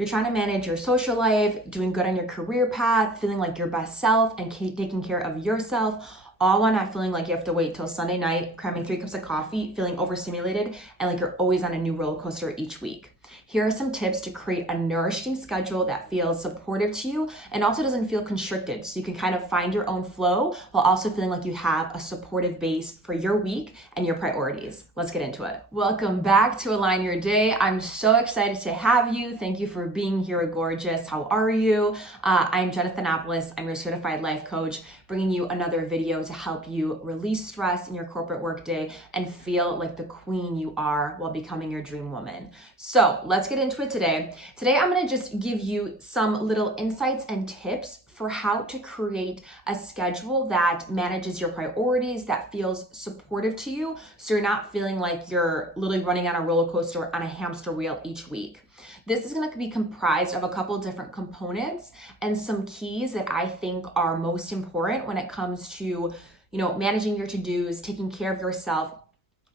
You're trying to manage your social life, doing good on your career path, feeling like your best self, and taking care of yourself, all while not feeling like you have to wait till Sunday night, cramming 3 cups of coffee, feeling overstimulated, and like you're always on a new roller coaster each week. Here are some tips to create a nourishing schedule that feels supportive to you and also doesn't feel constricted. So you can kind of find your own flow while also feeling like you have a supportive base for your week and your priorities. Let's get into it. Welcome back to Align Your Day. I'm so excited to have you. Thank you for being here, gorgeous. How are you? I'm Jenna Thanopoulos. I'm your certified life coach, bringing you another video to help you release stress in your corporate workday and feel like the queen you are while becoming your dream woman. So let's get into it today. Today, I'm gonna just give you some little insights and tips for how to create a schedule that manages your priorities, that feels supportive to you, so you're not feeling like you're literally running on a roller coaster on a hamster wheel each week. This is going to be comprised of a couple different components and some keys that I think are most important when it comes to, managing your to-dos, taking care of yourself,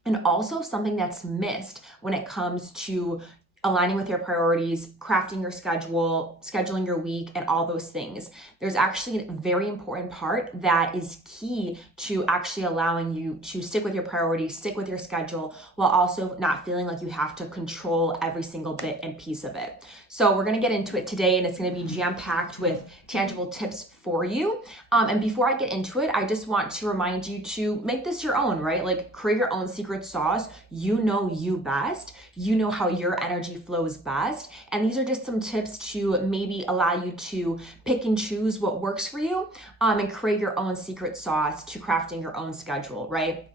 and also something that's missed when it comes to aligning with your priorities, crafting your schedule, scheduling your week, and all those things. There's actually a very important part that is key to actually allowing you to stick with your priorities, stick with your schedule, while also not feeling like you have to control every single bit and piece of it. So we're gonna get into it today, and it's gonna be jam-packed with tangible tips for you. And before I get into it, I just want to remind you to make this your own, right? Like create your own secret sauce. You know you best. You know how your energy flows best. And these are just some tips to maybe allow you to pick and choose what works for you, and create your own secret sauce to crafting your own schedule, right?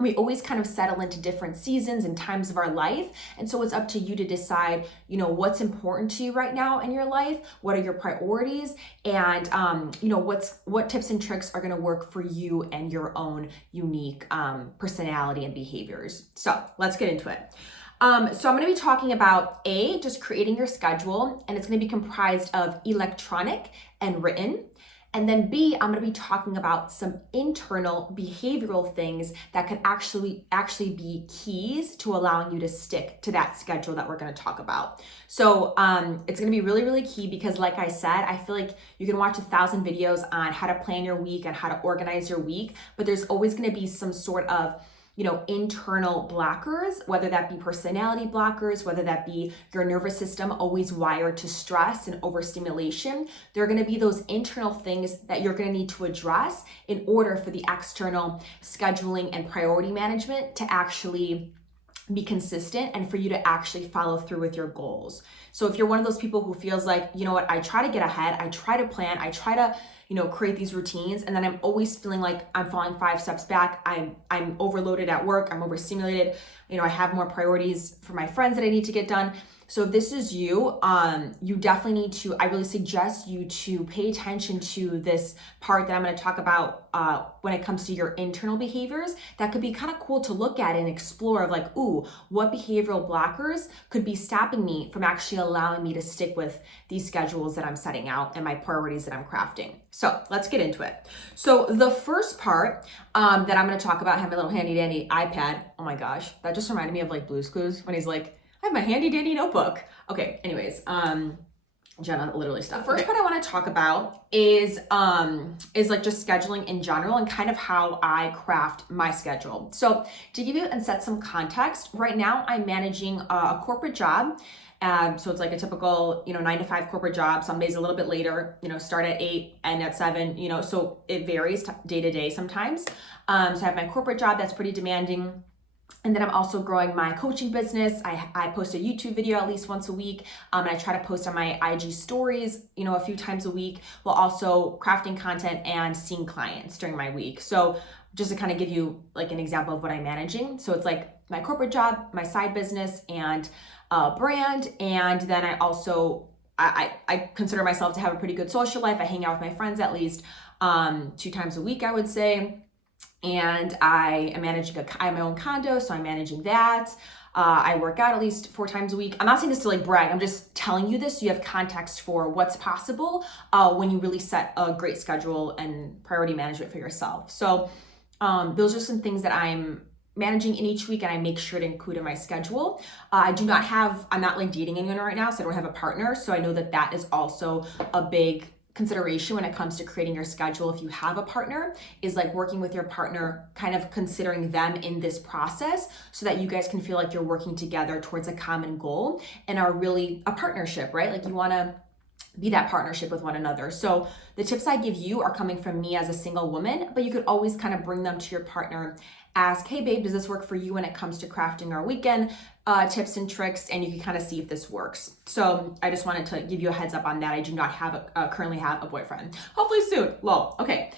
We always kind of settle into different seasons and times of our life. And so it's up to you to decide, what's important to you right now in your life, what are your priorities, and what tips and tricks are going to work for you and your own unique personality and behaviors. So let's get into it. So I'm going to be talking about just creating your schedule, and it's going to be comprised of electronic and written. And then B, I'm going to be talking about some internal behavioral things that could actually be keys to allowing you to stick to that schedule that we're going to talk about. So it's going to be really, really key because like I said, I feel like you can watch 1,000 videos on how to plan your week and how to organize your week, but there's always going to be some sort of internal blockers, whether that be personality blockers, whether that be your nervous system always wired to stress and overstimulation. There are going to be those internal things that you're going to need to address in order for the external scheduling and priority management to actually be consistent and for you to actually follow through with your goals. So if you're one of those people who feels like, I try to get ahead, I try to plan, I try to create these routines, and then I'm always feeling like I'm falling 5 steps back. I'm overloaded at work. I'm overstimulated. I have more priorities for my friends that I need to get done. So if this is you, you definitely need to, I really suggest you to pay attention to this part that I'm going to talk about when it comes to your internal behaviors. That could be kind of cool to look at and explore of like, what behavioral blockers could be stopping me from actually allowing me to stick with these schedules that I'm setting out and my priorities that I'm crafting. So let's get into it. So the first part that I'm going to talk about, I have my little handy dandy iPad. Oh my gosh, that just reminded me of like Blue's Clues when he's like, I have my handy dandy notebook. Okay, anyways, Jenna literally stopped. The first part I want to talk about is like just scheduling in general and kind of how I craft my schedule. So to give you and set some context, right now I'm managing a corporate job. So it's like a typical, 9 to 5 corporate job. Some days a little bit later, start at 8, end at 7, so it varies day to day sometimes. So I have my corporate job that's pretty demanding. And then I'm also growing my coaching business. I post a YouTube video at least once a week. And I try to post on my IG stories, a few times a week, while also crafting content and seeing clients during my week. So just to kind of give you like an example of what I'm managing. So it's like my corporate job, my side business, and brand. And then I also, I consider myself to have a pretty good social life. I hang out with my friends at least 2 times a week, I would say. And I am managing I have my own condo, so I'm managing that. I work out at least 4 times a week. I'm not saying this to like brag. I'm just telling you this so you have context for what's possible when you really set a great schedule and priority management for yourself. So those are some things that I'm managing in each week, and I make sure to include in my schedule. I'm not like dating anyone right now, so I don't have a partner. So I know that that is also a big consideration when it comes to creating your schedule. If you have a partner, is like working with your partner, kind of considering them in this process so that you guys can feel like you're working together towards a common goal and are really a partnership, right? Like you want to be that partnership with one another. So the tips I give you are coming from me as a single woman, but you could always kind of bring them to your partner. Ask, hey babe, does this work for you when it comes to crafting our weekend tips and tricks? And you can kind of see if this works. So I just wanted to give you a heads up on that. I do not currently have a boyfriend. Hopefully soon. Lol. Okay.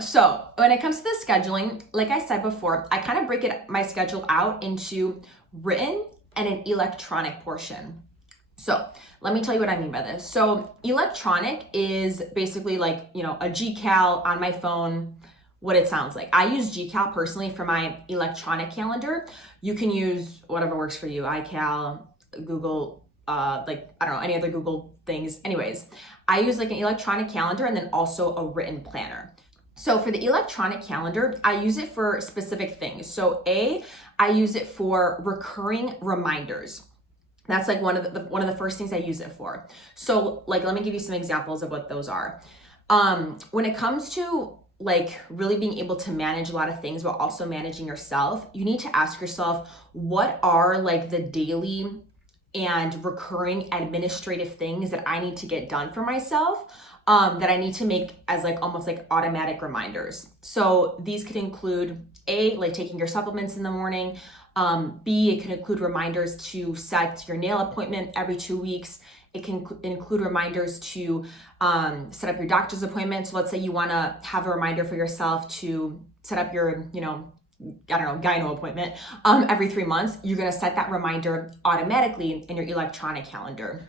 So when it comes to the scheduling, like I said before, I kind of break my schedule out into written and an electronic portion. So let me tell you what I mean by this. So electronic is basically like, a GCal on my phone, what it sounds like. I use GCal personally for my electronic calendar. You can use whatever works for you, iCal, Google, any other Google things. Anyways, I use like an electronic calendar and then also a written planner. So for the electronic calendar, I use it for specific things. So I use it for recurring reminders. That's like one of the first things I use it for. So like, let me give you some examples of what those are. When it comes to like really being able to manage a lot of things while also managing yourself, you need to ask yourself, what are like the daily and recurring administrative things that I need to get done for myself, that I need to make as like almost like automatic reminders. So these could include like taking your supplements in the morning. B, it can include reminders to set your nail appointment every 2 weeks. It can include reminders to set up your doctor's appointment. So let's say you want to have a reminder for yourself to set up your, gyno appointment every 3 months. You're going to set that reminder automatically in your electronic calendar.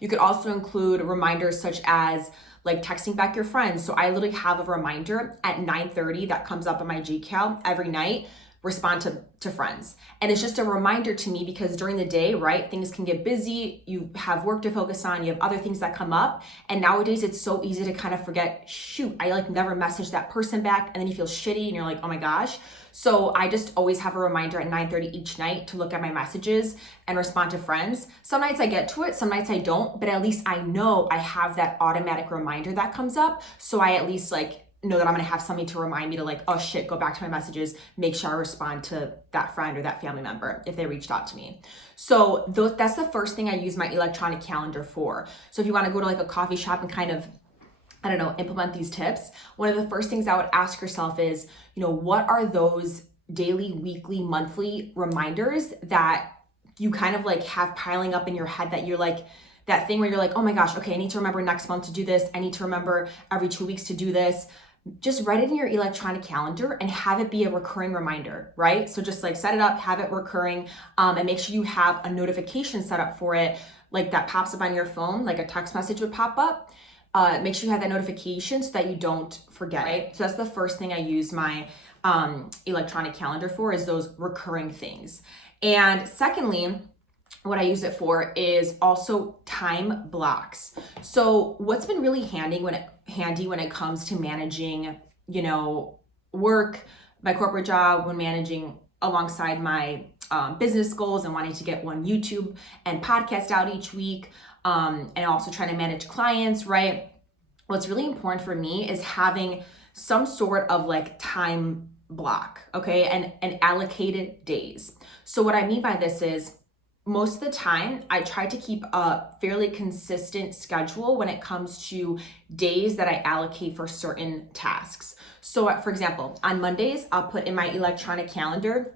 You could also include reminders such as like texting back your friends. So I literally have a reminder at 9:30 that comes up on my GCal every night. Respond to friends. And it's just a reminder to me because during the day, right, things can get busy. You have work to focus on. You have other things that come up. And nowadays it's so easy to kind of forget, shoot, I like never messaged that person back. And then you feel shitty and you're like, oh my gosh. So I just always have a reminder at 9:30 each night to look at my messages and respond to friends. Some nights I get to it, some nights I don't, but at least I know I have that automatic reminder that comes up. So I at least like know that I'm gonna have something to remind me to like, oh shit, go back to my messages, make sure I respond to that friend or that family member if they reached out to me. So that's the first thing I use my electronic calendar for. So if you wanna go to like a coffee shop and kind of, implement these tips, one of the first things I would ask yourself is, what are those daily, weekly, monthly reminders that you kind of like have piling up in your head that you're like, that thing where you're like, oh my gosh, okay, I need to remember next month to do this. I need to remember every 2 weeks to do this. Just write it in your electronic calendar and have it be a recurring reminder, right? So just like set it up, have it recurring, and make sure you have a notification set up for it, like that pops up on your phone, like a text message would pop up. Make sure you have that notification so that you don't forget, right? So that's the first thing I use my electronic calendar for, is those recurring things. And secondly, what I use it for is also time blocks. So what's been really handy when it comes to managing, work, my corporate job, when managing alongside my business goals and wanting to get one YouTube and podcast out each week, and also trying to manage clients, right? What's really important for me is having some sort of like time block, okay, and allocated days. So what I mean by this is, most of the time, I try to keep a fairly consistent schedule when it comes to days that I allocate for certain tasks. So for example, on Mondays, I'll put in my electronic calendar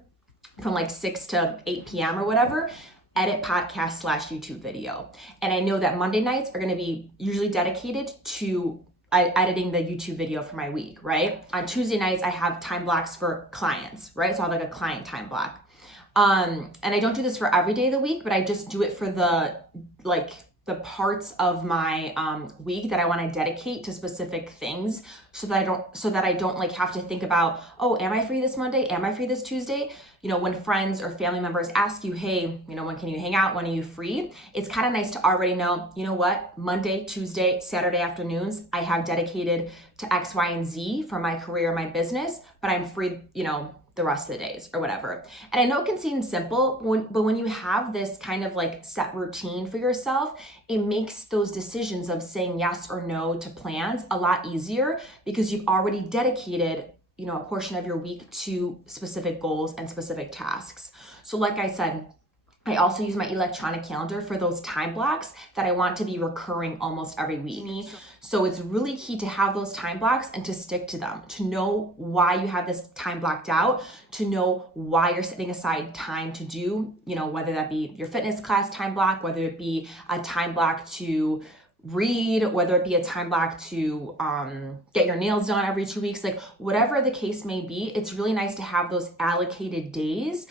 from like 6 to 8 p.m. or whatever, edit podcast / YouTube video. And I know that Monday nights are gonna be usually dedicated to editing the YouTube video for my week, right? On Tuesday nights, I have time blocks for clients, right? So I have like a client time block. And I don't do this for every day of the week, but I just do it for the parts of my week that I want to dedicate to specific things, so that I don't like have to think about, oh, am I free this Monday? Am I free this Tuesday? When friends or family members ask you, hey, when can you hang out? When are you free? It's kind of nice to already know, what, Monday, Tuesday, Saturday afternoons, I have dedicated to X, Y, and Z for my career, my business, but I'm free, the rest of the days or whatever. And I know it can seem simple, but when you have this kind of like set routine for yourself, it makes those decisions of saying yes or no to plans a lot easier because you've already dedicated, you know, a portion of your week to specific goals and specific tasks. So like I said, I also use my electronic calendar for those time blocks that I want to be recurring almost every week. So it's really key to have those time blocks and to stick to them, to know why you have this time blocked out, to know why you're setting aside time to do, you know, whether that be your fitness class time block, whether it be a time block to read, whether it be a time block to get your nails done every 2 weeks, like whatever the case may be, it's really nice to have those allocated days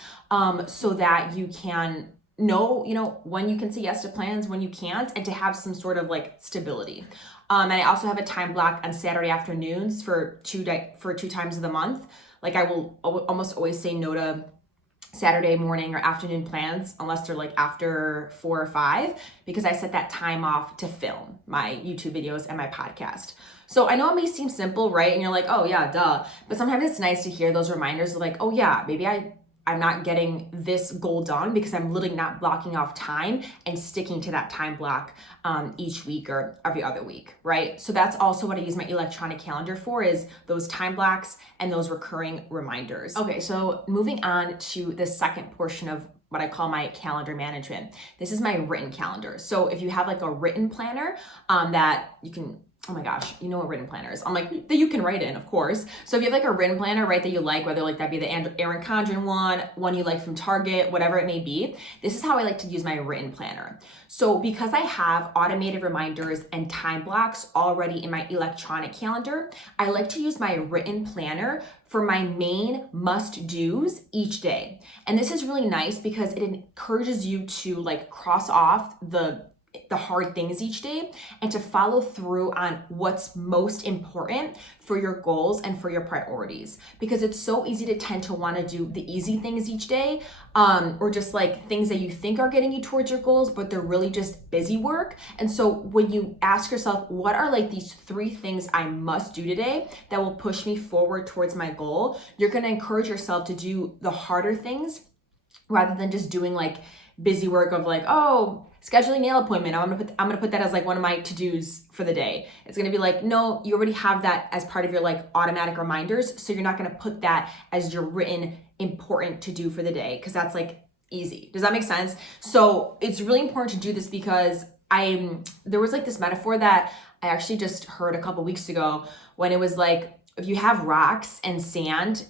so that you can know, you know, when you can say yes to plans, when you can't, and to have some sort of like stability. And I also have a time block on Saturday afternoons for two times of the month. Like I will almost always say no to Saturday morning or afternoon plans unless they're like after 4 or 5, because I set that time off to film my YouTube videos and my podcast. So I know it may seem simple, right? And you're like, oh yeah, duh. But sometimes it's nice to hear those reminders of like, oh yeah, maybe I'm not getting this goal done because I'm literally not blocking off time and sticking to that time block each week or every other week, right? So that's also what I use my electronic calendar for, is those time blocks and those recurring reminders. Okay, so moving on to the second portion of what I call my calendar management. This is my written calendar. So if you have like a written planner that you can, oh my gosh, you know what written planner is. I'm like, that you can write in, of course. So if you have like a written planner, right, that you like, whether like that be the Erin Condren one you like from Target, whatever it may be, this is how I like to use my written planner. So because I have automated reminders and time blocks already in my electronic calendar, I like to use my written planner for my main must-dos each day. And this is really nice because it encourages you to like cross off the hard things each day and to follow through on what's most important for your goals and for your priorities, because it's so easy to tend to want to do the easy things each day or just like things that you think are getting you towards your goals, but they're really just busy work. And so when you ask yourself, what are like these 3 things I must do today that will push me forward towards my goal, you're going to encourage yourself to do the harder things rather than just doing like busy work of like, oh, scheduling nail appointment. I'm gonna put that as like one of my to-dos for the day. It's gonna be like, no, you already have that as part of your like automatic reminders. So you're not gonna put that as your written important to do for the day, because that's like easy. Does that make sense? So it's really important to do this because there was like this metaphor that I actually just heard a couple weeks ago when it was like, if you have rocks and sand,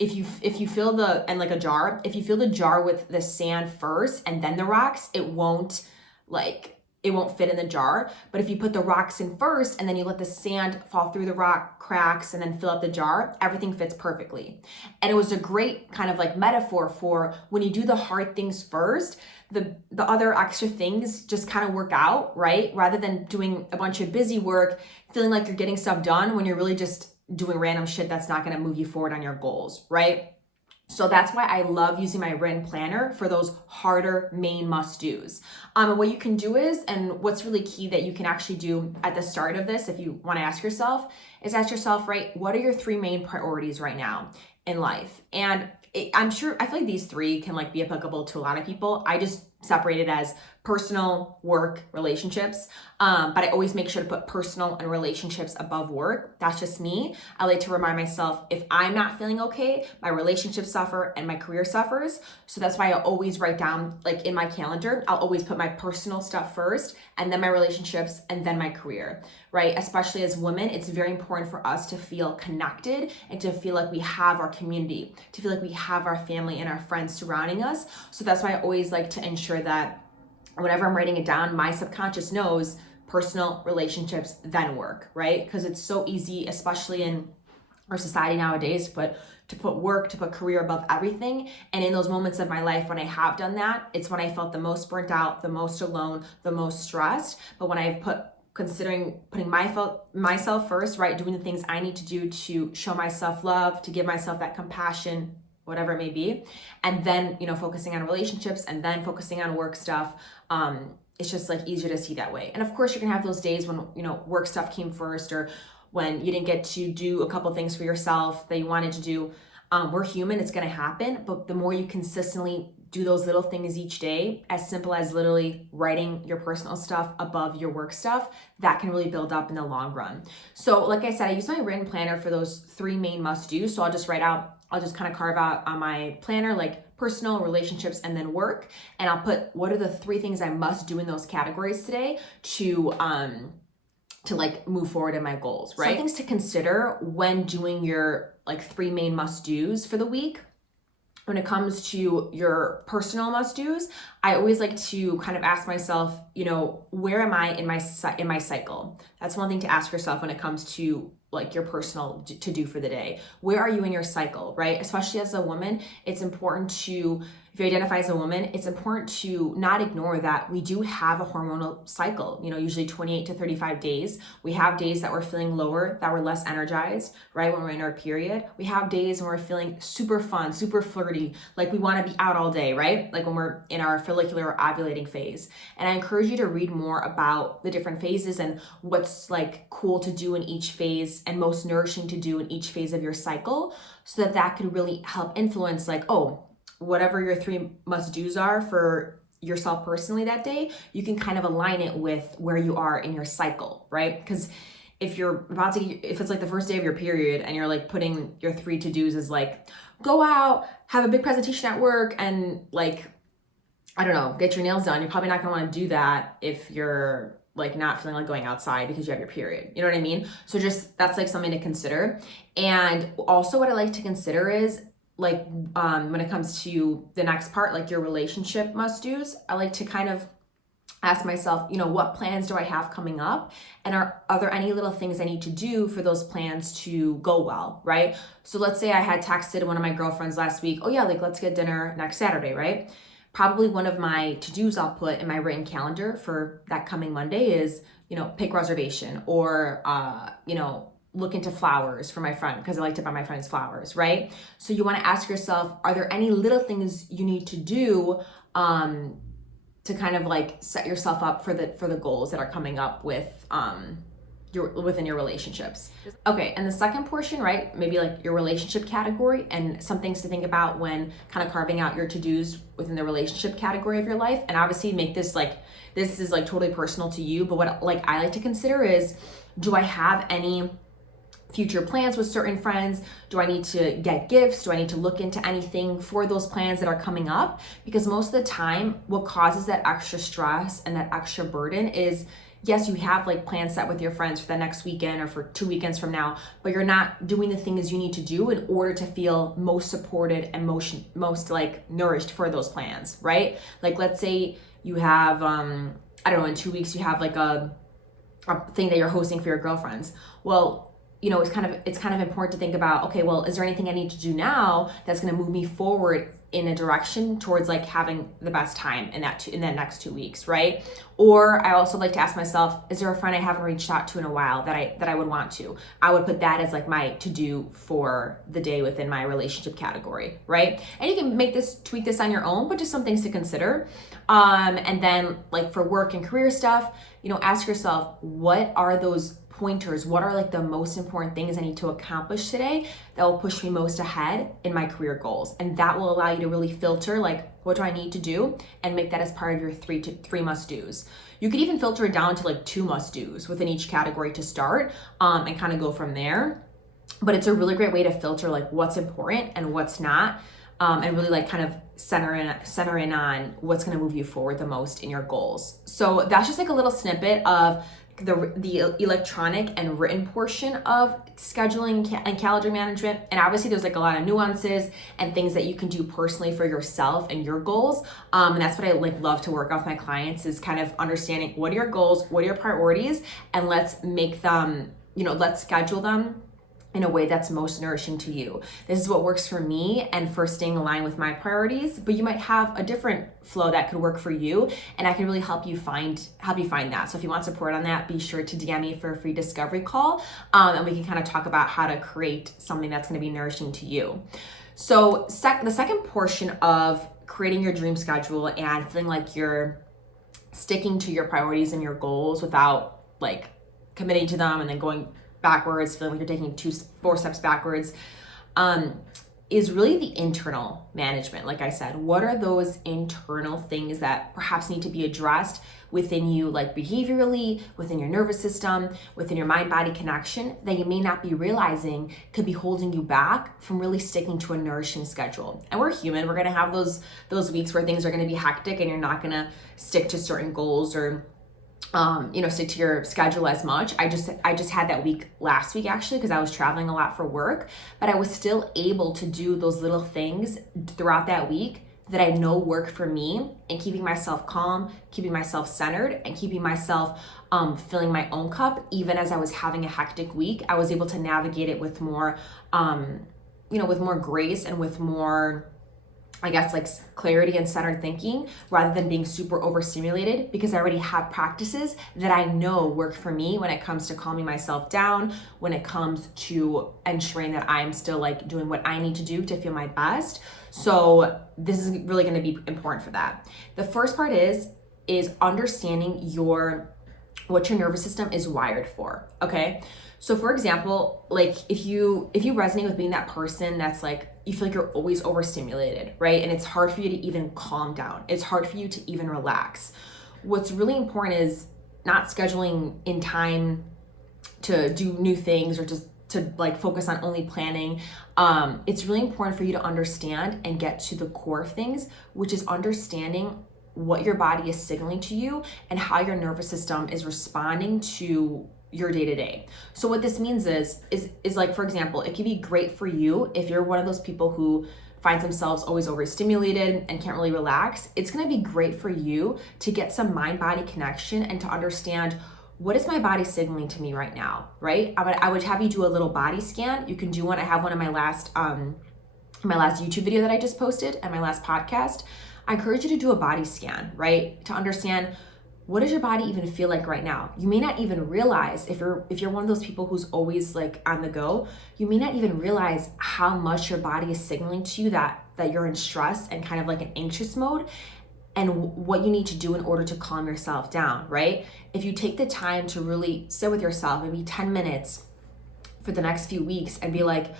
if you fill a jar, if you fill the jar with the sand first and then the rocks, it won't fit in the jar. But if you put the rocks in first and then you let the sand fall through the rock cracks and then fill up the jar, everything fits perfectly. And it was a great kind of like metaphor for when you do the hard things first, the other extra things just kind of work out, right? Rather than doing a bunch of busy work, feeling like you're getting stuff done when you're really just doing random shit that's not going to move you forward on your goals, right? So that's why I love using my written planner for those harder main must-dos. And what you can do is, and what's really key that you can actually do at the start of this, if you want to ask yourself, right, what are your 3 main priorities right now in life? And I feel like these 3 can like be applicable to a lot of people. I just separate it as personal, work, relationships. But I always make sure to put personal and relationships above work. That's just me. I like to remind myself, if I'm not feeling okay, my relationships suffer and my career suffers. So that's why I always write down, like in my calendar, I'll always put my personal stuff first and then my relationships and then my career, right? Especially as women, it's very important for us to feel connected and to feel like we have our community, to feel like we have our family and our friends surrounding us. So that's why I always like to ensure that whenever I'm writing it down, my subconscious knows personal, relationships, then work, right? Because it's so easy, especially in our society nowadays, to put work, to put career above everything. And in those moments of my life when I have done that, it's when I felt the most burnt out, the most alone, the most stressed. But when I've putting myself first, right, doing the things I need to do to show myself love, to give myself that compassion, whatever it may be, and then, focusing on relationships and then focusing on work stuff, it's just like easier to see that way. And of course you're gonna have those days when, work stuff came first, or when you didn't get to do a couple things for yourself that you wanted to do. We're human, it's gonna happen, but the more you consistently do those little things each day, as simple as literally writing your personal stuff above your work stuff, that can really build up in the long run. So like I said, I use my written planner for those 3 main must-dos. So I'll just kind of carve out on my planner, like personal, relationships, and then work. And I'll put what are the 3 things I must do in those categories today to like move forward in my goals, right? Some things to consider when doing your like 3 main must-dos for the week. When it comes to your personal must-dos, I always like to kind of ask myself, where am I in my cycle? That's one thing to ask yourself when it comes to like your personal to do for the day. Where are you in your cycle, right? Especially as a woman, it's important to, if you identify as a woman, it's important to not ignore that we do have a hormonal cycle, usually 28 to 35 days. We have days that we're feeling lower, that we're less energized, right? When we're in our period. We have days when we're feeling super fun, super flirty, like we want to be out all day, right? Like when we're in our follicular or ovulating phase. And I encourage you to read more about the different phases and what's like cool to do in each phase and most nourishing to do in each phase of your cycle, so that could really help influence like, whatever your 3 must-dos are for yourself personally that day, you can kind of align it with where you are in your cycle, right? Because if it's like the first day of your period and you're like putting your 3 to-dos as like, go out, have a big presentation at work, and like, I don't know, get your nails done, you're probably not gonna wanna do that if you're like not feeling like going outside because you have your period. You know what I mean? So just, that's like something to consider. And also what I like to consider is like, when it comes to the next part, like your relationship must-dos, I like to kind of ask myself, what plans do I have coming up? And are there any little things I need to do for those plans to go well, right? So let's say I had texted one of my girlfriends last week, oh yeah, like let's get dinner next Saturday, right? Probably one of my to-dos I'll put in my written calendar for that coming Monday is, pick reservation or, look into flowers for my friend because I like to buy my friends flowers, right? So you want to ask yourself, are there any little things you need to do to kind of like set yourself up for the goals that are coming up with within your relationships? Okay, and the second portion, right, maybe like your relationship category and some things to think about when kind of carving out your to-dos within the relationship category of your life. And obviously make this is like totally personal to you, but what like I like to consider is, do I have any future plans with certain friends? Do I need to get gifts? Do I need to look into anything for those plans that are coming up? Because most of the time, what causes that extra stress and that extra burden is, yes, you have like plans set with your friends for the next weekend or for 2 weekends from now, but you're not doing the things you need to do in order to feel most supported and most like nourished for those plans, right? Like let's say you have, I don't know, in 2 weeks you have like a thing that you're hosting for your girlfriends. Well, it's kind of important to think about, okay, well, is there anything I need to do now that's going to move me forward in a direction towards like having the best time in that next 2 weeks, right? Or I also like to ask myself, is there a friend I haven't reached out to in a while that I would want to? I would put that as like my to-do for the day within my relationship category, right? And you can tweak this on your own, but just some things to consider. And then like for work and career stuff, ask yourself, what are those pointers? What are like the most important things I need to accomplish today that will push me most ahead in my career goals? And that will allow you to really filter like, what do I need to do, and make that as part of your 3 must-dos. You could even filter it down to like 2 must-dos within each category to start, and kind of go from there. But it's a really great way to filter like what's important and what's not, and really like kind of center in on what's going to move you forward the most in your goals. So that's just like a little snippet of the electronic and written portion of scheduling and calendar management. And obviously there's like a lot of nuances and things that you can do personally for yourself and your goals. And that's what I like love to work with my clients, is kind of understanding what are your goals, what are your priorities, and let's make them, let's schedule them in a way that's most nourishing to you. This is what works for me and for staying aligned with my priorities, but you might have a different flow that could work for you, and I can really help you find that. So if you want support on that, be sure to DM me for a free discovery call, and we can kind of talk about how to create something that's gonna be nourishing to you. So the second portion of creating your dream schedule and feeling like you're sticking to your priorities and your goals without like committing to them and then going backwards, feeling like you're taking 4 steps backwards, is really the internal management. Like I said, what are those internal things that perhaps need to be addressed within you, like behaviorally, within your nervous system, within your mind-body connection, that you may not be realizing could be holding you back from really sticking to a nourishing schedule. And we're human. We're gonna have those weeks where things are gonna be hectic and you're not gonna stick to certain goals or stick to your schedule as much. I just had that week last week actually, because I was traveling a lot for work, but I was still able to do those little things throughout that week that I know work for me, and keeping myself calm, keeping myself centered, and keeping myself filling my own cup. Even as I was having a hectic week, I was able to navigate it with more, with more grace and with more, I guess, like clarity and centered thinking, rather than being super overstimulated, because I already have practices that I know work for me when it comes to calming myself down, when it comes to ensuring that I'm still like doing what I need to do to feel my best. So this is really going to be important for that. The first part is understanding what your nervous system is wired for. Okay. So for example, like if you resonate with being that person that's like, you feel like you're always overstimulated, right? And it's hard for you to even calm down. It's hard for you to even relax. What's really important is not scheduling in time to do new things or just to like focus on only planning. It's really important for you to understand and get to the core things, which is understanding what your body is signaling to you and how your nervous system is responding to your day-to-day. So what this means is like, for example, it can be great for you if you're one of those people who finds themselves always overstimulated and can't really relax. It's going to be great for you to get some mind-body connection and to understand, what is my body signaling to me right now, right? I would have you do a little body scan. You can do one. I have one in my last YouTube video that I just posted and my last podcast. I encourage you to do a body scan, right? To understand, what does your body even feel like right now? You may not even realize, if you're one of those people who's always like on the go, you may not even realize how much your body is signaling to you that you're in stress and kind of like an anxious mode, and what you need to do in order to calm yourself down, right? If you take the time to really sit with yourself, maybe 10 minutes for the next few weeks, and be like,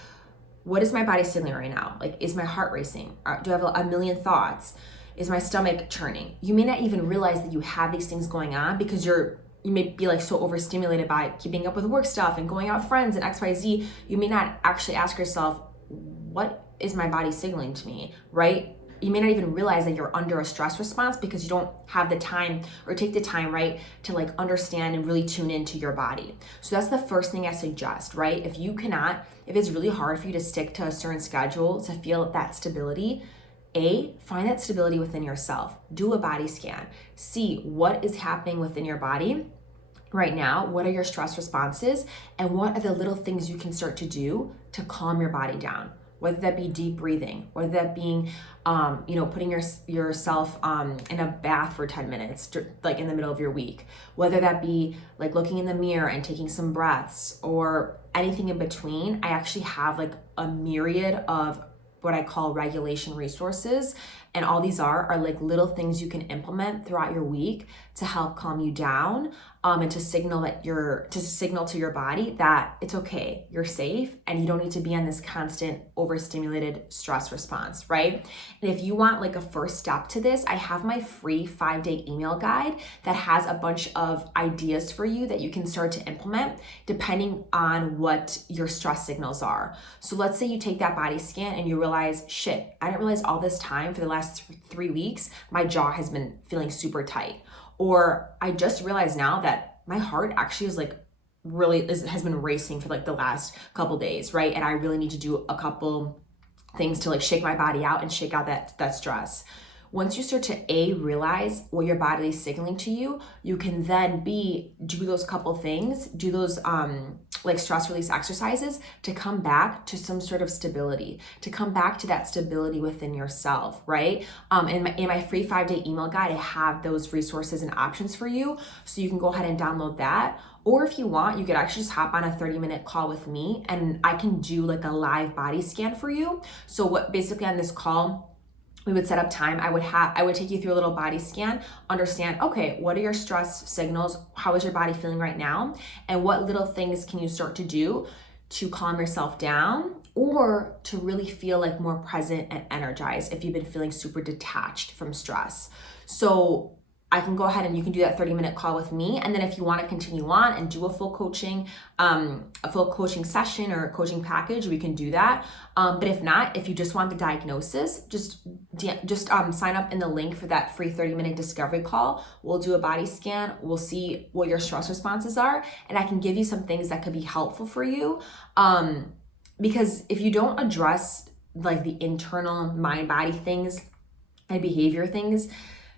what is my body signaling right now? Like, is my heart racing? Do I have a million thoughts? Is my stomach churning? You may not even realize that you have these things going on because you may be like so overstimulated by keeping up with work stuff and going out with friends and XYZ. You may not actually ask yourself, what is my body signaling to me, right? You may not even realize that you're under a stress response because you don't have the time or take the time, right, to like understand and really tune into your body. So that's the first thing I suggest, right? If it's really hard for you to stick to a certain schedule to feel that stability, find that stability within yourself. Do a body scan. See what is happening within your body right now. What are your stress responses? And what are the little things you can start to do to calm your body down? Whether that be deep breathing, whether that being, putting yourself in a bath for 10 minutes, like in the middle of your week, whether that be like looking in the mirror and taking some breaths, or anything in between. I actually have like a myriad of what I call regulation resources. And all these are like little things you can implement throughout your week to help calm you down, and to signal to your body that it's okay, you're safe, and you don't need to be on this constant overstimulated stress response, right? And if you want like a first step to this, I have my free 5-day email guide that has a bunch of ideas for you that you can start to implement depending on what your stress signals are. So let's say you take that body scan and you realize, shit, I didn't realize all this time for the last 3 weeks, my jaw has been feeling super tight. Or I just realized now that my heart actually is like has been racing for like the last couple days, right? And I really need to do a couple things to like shake my body out and shake out that stress. Once you start to realize what your body is signaling to you, you can then do those couple things, do those like stress release exercises to come back to some sort of stability, to come back to that stability within yourself, right? In my free 5-day email guide, I have those resources and options for you. So you can go ahead and download that. Or if you want, you could actually just hop on a 30-minute call with me and I can do like a live body scan for you. So what basically on this call, we would set up time. I would take you through a little body scan, understand, okay, what are your stress signals? How is your body feeling right now? And what little things can you start to do to calm yourself down or to really feel like more present and energized if you've been feeling super detached from stress. So I can go ahead and you can do that 30-minute call with me. And then if you want to continue on and do a full coaching session or a coaching package, we can do that. But if not, if you just want the diagnosis, just sign up in the link for that free 30-minute discovery call. We'll do a body scan. We'll see what your stress responses are. And I can give you some things that could be helpful for you. Because if you don't address like the internal mind body things and behavior things,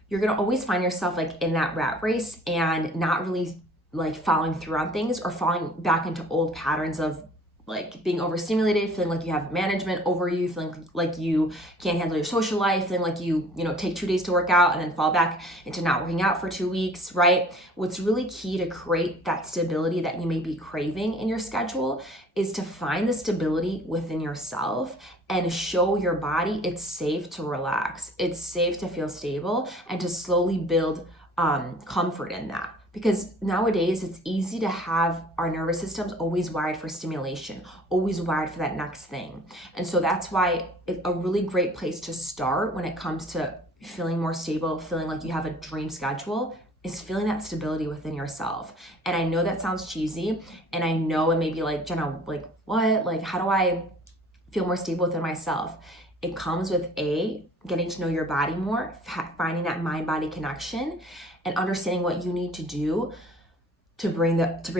you're going to always find yourself like in that rat race and not really like following through on things, or falling back into old patterns of like being overstimulated, feeling like you have management over you, feeling like you can't handle your social life, feeling like you take 2 days to work out and then fall back into not working out for 2 weeks, right? What's really key to create that stability that you may be craving in your schedule is to find the stability within yourself and show your body it's safe to relax, it's safe to feel stable, and to slowly build comfort in that. Because nowadays it's easy to have our nervous systems always wired for stimulation, always wired for that next thing. And so that's why it's a really great place to start when it comes to feeling more stable, feeling like you have a dream schedule, is feeling that stability within yourself. And I know that sounds cheesy, and I know it may be like, Jenna, like what? Like, how do I feel more stable within myself? It comes with getting to know your body more, finding that mind-body connection, and understanding what you need to do to bring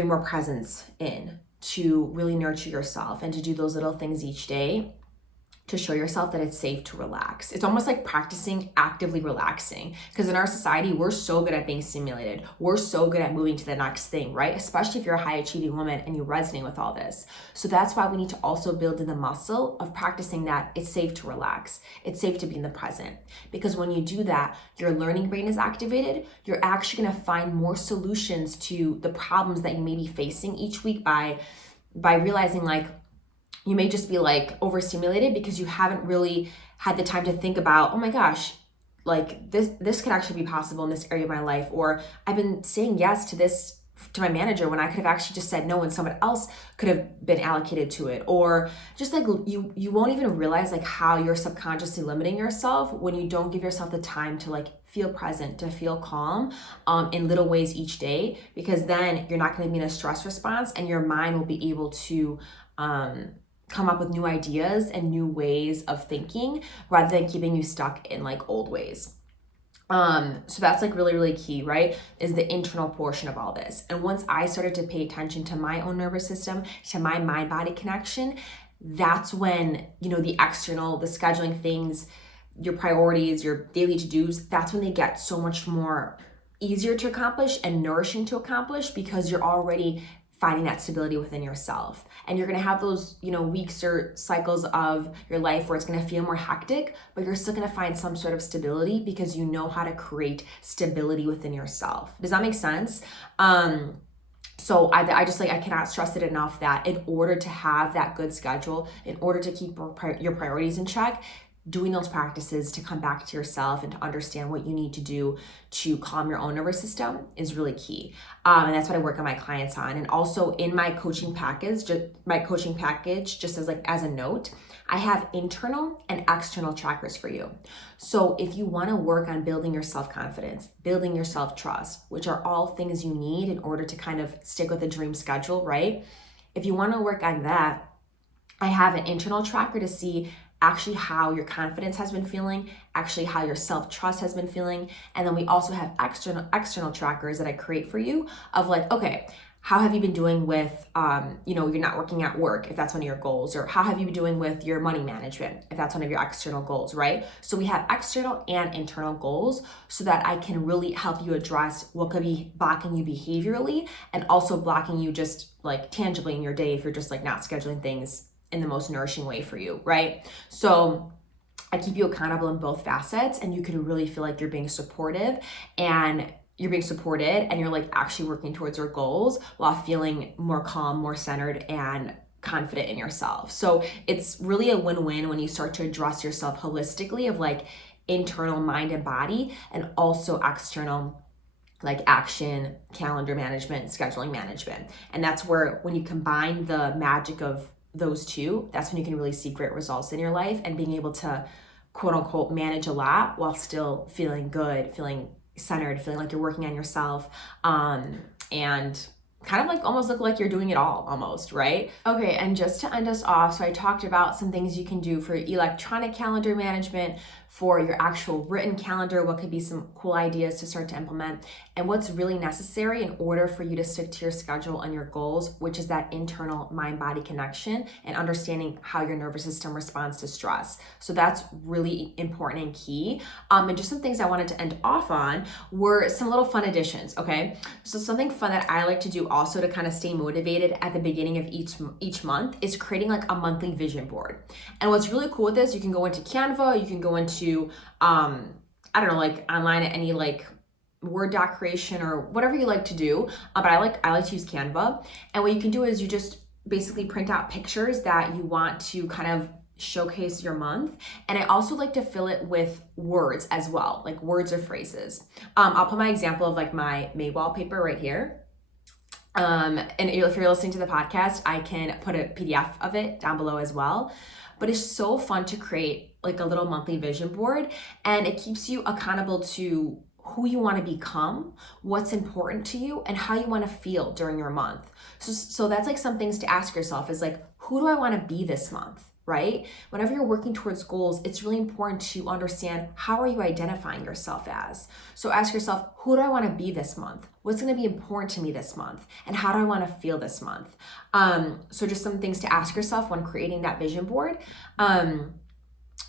more presence in, to really nurture yourself, and to do those little things each day to show yourself that it's safe to relax. It's almost like practicing actively relaxing, because in our society, we're so good at being stimulated. We're so good at moving to the next thing, right? Especially if you're a high achieving woman and you resonate with all this. So that's why we need to also build in the muscle of practicing that it's safe to relax. It's safe to be in the present. Because when you do that, your learning brain is activated. You're actually gonna find more solutions to the problems that you may be facing each week by realizing like, you may just be like overstimulated because you haven't really had the time to think about, oh my gosh, like this could actually be possible in this area of my life. Or I've been saying yes to my manager when I could have actually just said no and someone else could have been allocated to it. Or just like you won't even realize like how you're subconsciously limiting yourself when you don't give yourself the time to like feel present, to feel calm in little ways each day, because then you're not going to be in a stress response and your mind will be able to come up with new ideas and new ways of thinking rather than keeping you stuck in like old ways. So that's like really, really key, right? Is the internal portion of all this. And once I started to pay attention to my own nervous system, to my mind-body connection, that's when, the external, the scheduling things, your priorities, your daily to-dos, that's when they get so much more easier to accomplish and nourishing to accomplish, because you're already finding that stability within yourself. And you're gonna have those, weeks or cycles of your life where it's gonna feel more hectic, but you're still gonna find some sort of stability because you know how to create stability within yourself. Does that make sense? So I just I cannot stress it enough that in order to have that good schedule, in order to keep your priorities in check, doing those practices to come back to yourself and to understand what you need to do to calm your own nervous system is really key. And that's what I work on my clients on. And also in my coaching package, just as a note, I have internal and external trackers for you. So if you want to work on building your self-confidence, building your self-trust, which are all things you need in order to kind of stick with a dream schedule, right? If you want to work on that, I have an internal tracker to see actually how your confidence has been feeling, actually how your self-trust has been feeling. And then we also have external trackers that I create for you of like, okay, how have you been doing with, you're not working at work, if that's one of your goals, or how have you been doing with your money management, if that's one of your external goals, right? So we have external and internal goals so that I can really help you address what could be blocking you behaviorally and also blocking you just like tangibly in your day if you're just like not scheduling things in the most nourishing way for you, right? So I keep you accountable in both facets, and you can really feel like you're being supported and you're like actually working towards your goals while feeling more calm, more centered, and confident in yourself. So it's really a win-win when you start to address yourself holistically of like internal mind and body, and also external like action, calendar management, scheduling management. And that's where when you combine the magic of those two, that's when you can really see great results in your life and being able to quote unquote manage a lot while still feeling good, feeling centered, feeling like you're working on yourself, and kind of like almost look like you're doing it all almost, right? Okay, and just to end us off, so I talked about some things you can do for electronic calendar management, for your actual written calendar, what could be some cool ideas to start to implement, and what's really necessary in order for you to stick to your schedule and your goals, which is that internal mind-body connection and understanding how your nervous system responds to stress. So that's really important and key. And just some things I wanted to end off on were some little fun additions, okay? So something fun that I like to do also to kind of stay motivated at the beginning of each month is creating like a monthly vision board. And what's really cool with this, you can go into Canva, you can go into I don't know, like online at any like Word doc creation or whatever you like to do. But I like to use Canva. And what you can do is you just basically print out pictures that you want to kind of showcase your month. And I also like to fill it with words as well, like words or phrases. I'll put my example of like my May wallpaper right here. And if you're listening to the podcast, I can put a PDF of it down below as well. But it's so fun to create like a little monthly vision board, and it keeps you accountable to who you want to become, what's important to you, and how you want to feel during your month. So that's like some things to ask yourself is like, who do I want to be this month? Right? Whenever you're working towards goals, it's really important to understand how are you identifying yourself as. So ask yourself, who do I want to be this month? What's going to be important to me this month? And how do I want to feel this month? So just some things to ask yourself when creating that vision board.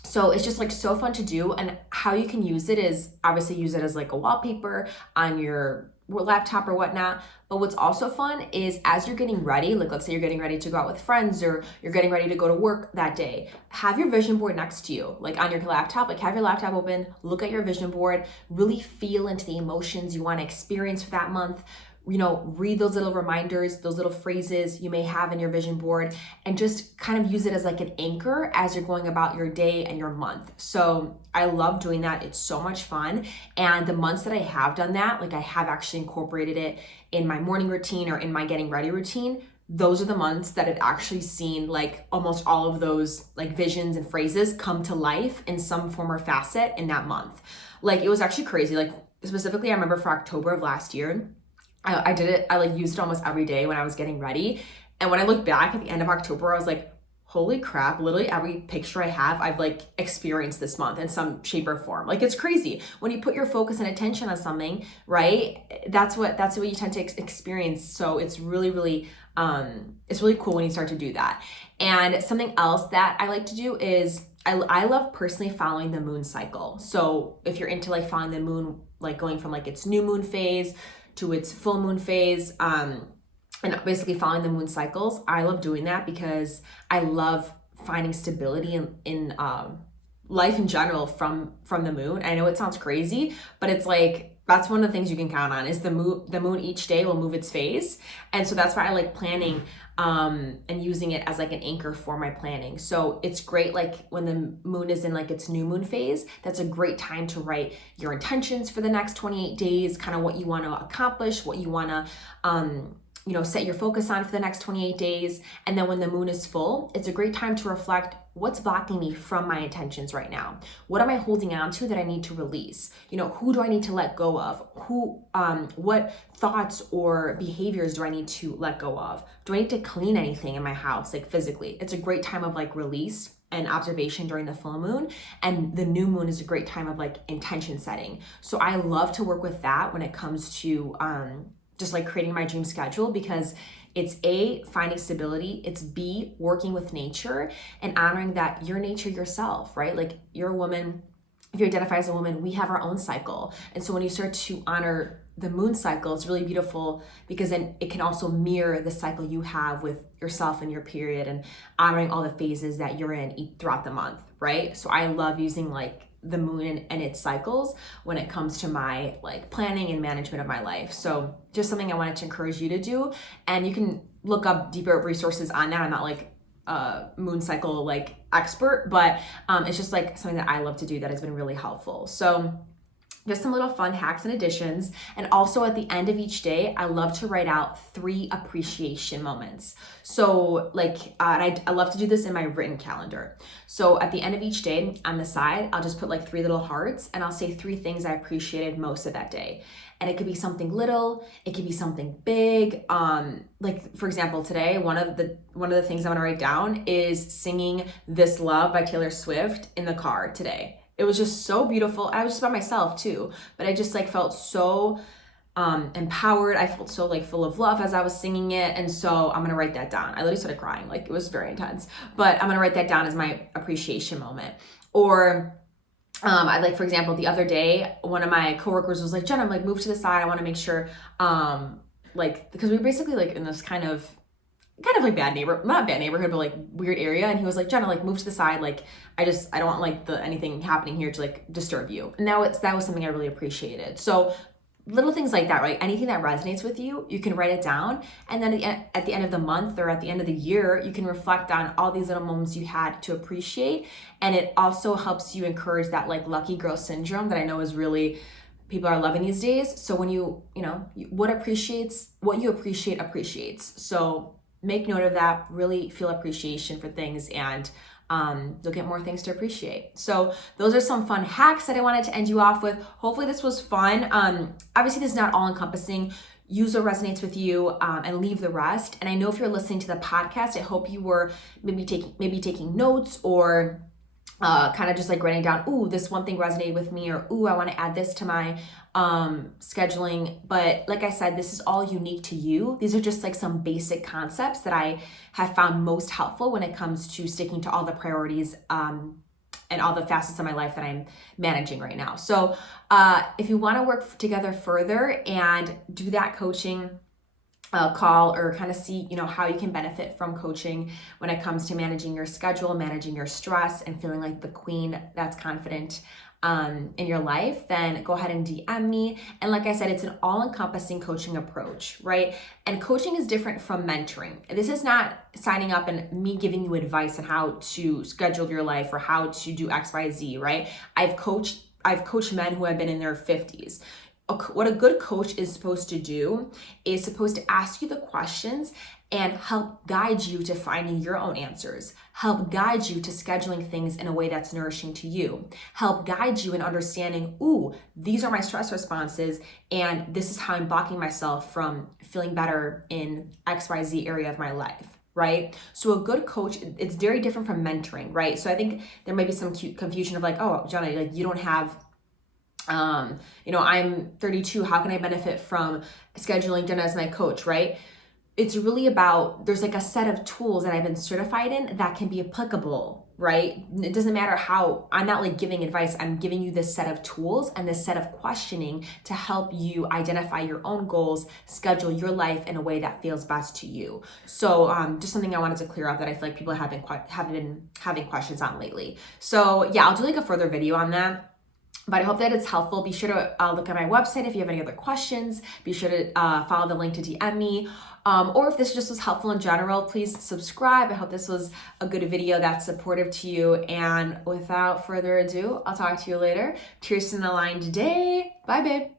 So it's just like so fun to do, and how you can use it is obviously use it as like a wallpaper on your laptop or whatnot. But what's also fun is as you're getting ready, like let's say you're getting ready to go out with friends or you're getting ready to go to work that day, have your vision board next to you, like on your laptop, like have your laptop open, look at your vision board, really feel into the emotions you want to experience for that month. You know, read those little reminders, those little phrases you may have in your vision board, and just kind of use it as like an anchor as you're going about your day and your month. So I love doing that. It's so much fun. And the months that I have done that, like I have actually incorporated it in my morning routine or in my getting ready routine, those are the months that I've actually seen like almost all of those like visions and phrases come to life in some form or facet in that month. Like it was actually crazy. Like specifically, I remember for October of last year, I did it, I like used it almost every day when I was getting ready. And when I look back at the end of October, I was like, holy crap, literally every picture I have, I've like experienced this month in some shape or form. Like it's crazy. When you put your focus and attention on something, right? That's what you tend to experience. So it's really cool when you start to do that. And something else that I like to do is I love personally following the moon cycle. So if you're into like following the moon, like going from like its new moon phase to its full moon phase, and basically following the moon cycles. I love doing that because I love finding stability in life in general from the moon. I know it sounds crazy, but it's like that's one of the things you can count on is the moon each day will move its phase. And so that's why I like planning and using it as like an anchor for my planning. So it's great like when the moon is in like its new moon phase, that's a great time to write your intentions for the next 28 days, kind of what you want to accomplish, what you want to set your focus on for the next 28 days. And then when the moon is full, it's a great time to reflect what's blocking me from my intentions right now. What am I holding on to that I need to release? Who do I need to let go of? What thoughts or behaviors do I need to let go of? Do I need to clean anything in my house, like physically? It's a great time of like release and observation during the full moon, and the new moon is a great time of like intention setting. So I love to work with that when it comes to just like creating my dream schedule, because it's A, finding stability, it's B, working with nature and honoring that you're nature yourself, right? Like you're a woman, if you identify as a woman, we have our own cycle. And so when you start to honor the moon cycle, it's really beautiful because then it can also mirror the cycle you have with yourself and your period and honoring all the phases that you're in throughout the month, right? So I love using like the moon and its cycles when it comes to my like planning and management of my life. So just something I wanted to encourage you to do. And you can look up deeper resources on that. I'm not like a moon cycle like expert, but it's just like something that I love to do that has been really helpful. So Just some little fun hacks and additions. And also at the end of each day, I love to write out 3 appreciation moments. So and I love to do this in my written calendar. So at the end of each day on the side, I'll just put like 3 little hearts and I'll say 3 things I appreciated most of that day. And it could be something little, it could be something big. Like for example, today, one of the things I'm gonna write down is singing This Love by Taylor Swift in the car today. It was just so beautiful. I was just by myself too, but I just like felt so empowered. I felt so like full of love as I was singing it. And so I'm gonna write that down. I literally started crying, like it was very intense, but I'm gonna write that down as my appreciation moment. Or I like, for example, the other day, one of my coworkers was like, Jen, I'm like, move to the side. I wanna make sure, because we're basically like in this kind of like not bad neighborhood, but like weird area. And he was like, Jenna, like move to the side. Like, I don't want like anything happening here to like disturb you. And that was something I really appreciated. So little things like that, right? Anything that resonates with you, you can write it down. And then at the end of the month or at the end of the year, you can reflect on all these little moments you had to appreciate. And it also helps you encourage that like lucky girl syndrome that I know is really people are loving these days. So when what you appreciate appreciates. So make note of that, really feel appreciation for things, and you'll get more things to appreciate. So those are some fun hacks that I wanted to end you off with. Hopefully this was fun. Obviously this is not all encompassing. Use what resonates with you and leave the rest. And I know if you're listening to the podcast, I hope you were maybe taking notes or kind of just like writing down, ooh, this one thing resonated with me, or ooh, I want to add this to my scheduling. But like I said, this is all unique to you. These are just like some basic concepts that I have found most helpful when it comes to sticking to all the priorities and all the facets of my life that I'm managing right now. So if you want to work together further and do that coaching call, or kind of see, how you can benefit from coaching when it comes to managing your schedule, managing your stress, and feeling like the queen that's confident in your life, then go ahead and DM me. And like I said, it's an all-encompassing coaching approach, right? And coaching is different from mentoring. This is not signing up and me giving you advice on how to schedule your life or how to do X, Y, Z, right? I've coached men who have been in their 50s. What a good coach is supposed to do is supposed to ask you the questions and help guide you to finding your own answers, help guide you to scheduling things in a way that's nourishing to you, help guide you in understanding, ooh, these are my stress responses, and this is how I'm blocking myself from feeling better in XYZ area of my life. Right? So a good coach, it's very different from mentoring, right? So I think there might be some confusion of like, oh, Jenna, like you don't have I'm 32. How can I benefit from scheduling Jenna as my coach, right? It's really about, there's like a set of tools that I've been certified in that can be applicable, right? It doesn't matter how, I'm not like giving advice. I'm giving you this set of tools and this set of questioning to help you identify your own goals, schedule your life in a way that feels best to you. So just something I wanted to clear up that I feel like people have been having questions on lately. So yeah, I'll do like a further video on that. But I hope that it's helpful. Be sure to look at my website if you have any other questions. Be sure to follow the link to DM me. Or if this just was helpful in general, please subscribe. I hope this was a good video that's supportive to you. And without further ado, I'll talk to you later. Cheers to an aligned day. Bye, babe.